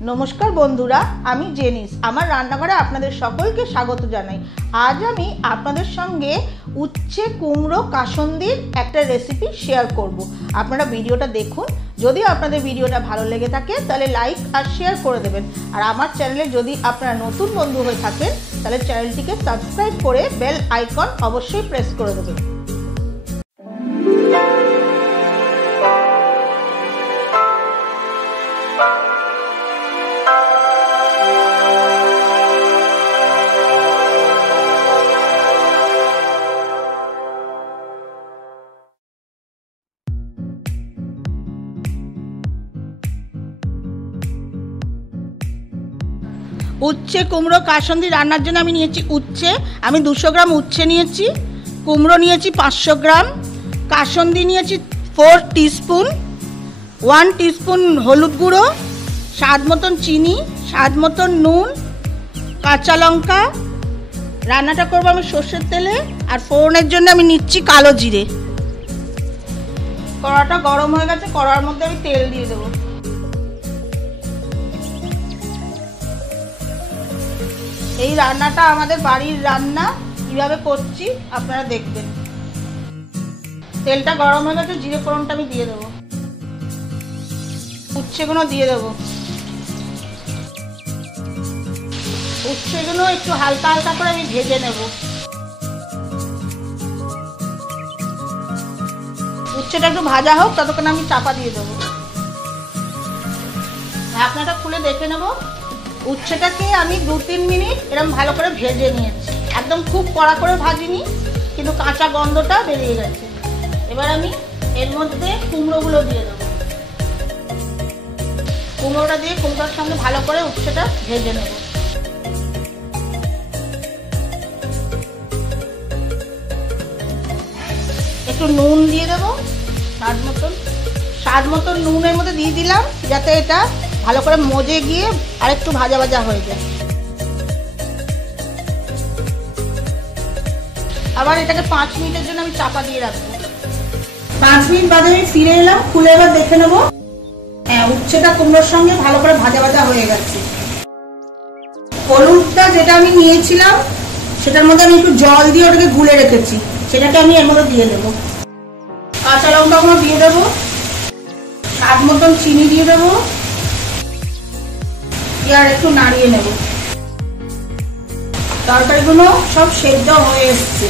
नमस्कार बंधुरा आमी जेनिस आमार रान्नाघरे आपनादेर सकलके स्वागत जानाई। आज आमी आपनादेर संगे उच्छे कुमड़ो कासुंदिर एकटा रेसिपि शेयर करब। आपनारा भिडियोटा देखुन। यदि आपनादेर भिडियोटा भालो लेगे थाके ताहले लाइक और शेयर करे देबेन। और आमार चैनेले यदि आपनारा नतुन बंधु हये थाकेन ताहले चैनेलटिके सबस्क्राइब करे बेल आइकन अवश्यई प्रेस करे देबेन। उच्छे कुमड़ो कासुंदी रान्नार जोन्नो आमी नियेछि उच्छे 200 ग्राम उच्छे नियेछि, कुमड़ो नियेछि 500 ग्राम, कासुंदी नियेछि 4 टीस्पुन, 1 टीस्पुन हलुद गुड़ो, स्वाद मतन चीनी, स्वाद मतन नून, काँचा लंका। रान्नाटा करबो आमी सर्षेर तेले और फोड़नेर जोन्नो आमी निচ্ছি कालो जिरे। कड़ाटा गरम हये गेছে, कड़ार मধ্যে आमी तेल दिए देব। এই রান্নাটা আমাদের বাড়ির রান্না, কিভাবে করছি আপনারা দেখবেন। তেলটা গরম হয়ে গেছে, জিরে ফোড়নটা আমি দিয়ে দেব, উচ্ছেগুলো দিয়ে দেব। উচ্ছেগুলো একটু হালকা হালকা করে আমি ভেজে নেব। উচ্ছেটা একটু ভাজা হোক, ততক্ষণ আমি চাপা দিয়ে দেব। ঢাকনাটা খুলে দেখে নেব। উচ্ছেটাকে আমি 2-3 মিনিট এরকম ভালো করে ভেজে নিয়েছি। একদম খুব কড়া করে ভাজিনি, কিন্তু কাঁচা গন্ধটা বেরিয়ে গেছে। এবার আমি এর মধ্যে কুমড়োগুলো দিয়ে দেবো। কুমড়োটা দিয়ে কুমড়োর সঙ্গে ভালো করে উচ্ছেটা ভেজে নেব। একটু নুন দিয়ে দেবো, স্বাদ মতন নুন এর মধ্যে দিয়ে দিলাম, যাতে এটা ভালো করে মজে গিয়ে আর একটু ভাজা ভাজা হয়ে যায়। আবার এটাকে 5 মিনিটের জন্য আমি চাপা দিয়ে রাখবো। 5 মিনিট বাদে আমি ফিরে এলাম, খুলে এবার দেখে নেব। হ্যাঁ, উচ্ছেটা কুমড়োর সঙ্গে ভালো করে ভাজা ভাজা হয়ে গেছে। হলুদটা যেটা আমি নিয়েছিলাম সেটার মধ্যে আমি একটু জল দিয়ে ওটাকে গুলে রেখেছি, সেটাকে আমি এর মধ্যে দিয়ে দেবো। কাঁচা লঙ্কাগুলো দিয়ে দেবো, স্বাদ মতন চিনি দিয়ে দেবো, আর একটু নাড়িয়ে নেব। তরকারিগুলো সব সেদ্ধ হয়ে এসছে।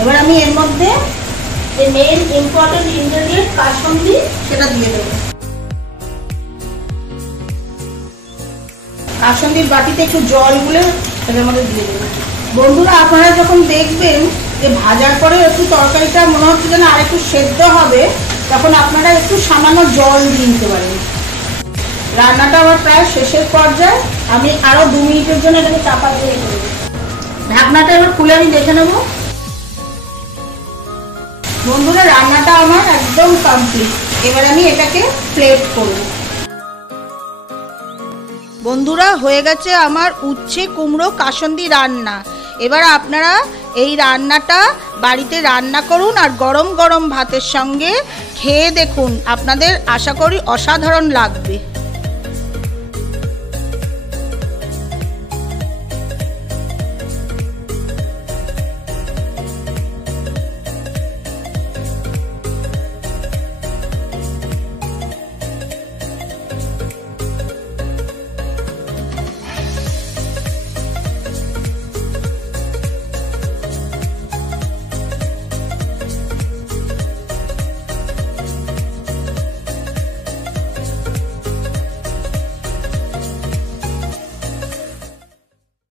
এবার আমি এর মধ্যে যে মেইন ইম্পর্টেন্ট ইনগ্রেডিয়েন্ট কাসুন্দি সেটা দিয়ে দেব। কাসুন্দির বাটিতে একটু জল গুলে এর মধ্যে দিয়ে দেব। বন্ধুরা, আপনারা যখন দেখবেন যে ভাজার পরে একটু তরকারিটা মনে হচ্ছে যেন আর একটু সেদ্ধ হবে, তখন আপনারা একটু সামান্য জল দিয়ে দিতে পারেন। রান্নাটা আমার প্রায় শেষের পর্যায়ে। আমি আরো 2 মিনিটের জন্য এটাকে চাপা দিয়ে দেব। ঢাকনাটা এবার খুলে আমি দেখে নেব। বন্ধুরা, রান্নাটা আমার একদম কমপ্লিট। এবার আমি এটাকে প্লেট করব। বন্ধুরা, হয়ে গেছে আমার উচ্ছে কুমড়ো কাসুন্দি রান্না। এবার আপনারা এই রান্নাটা বাড়িতে রান্না করুন আর গরম গরম ভাতের সঙ্গে খেয়ে দেখুন। আপনাদের আশা করি অসাধারণ লাগবে।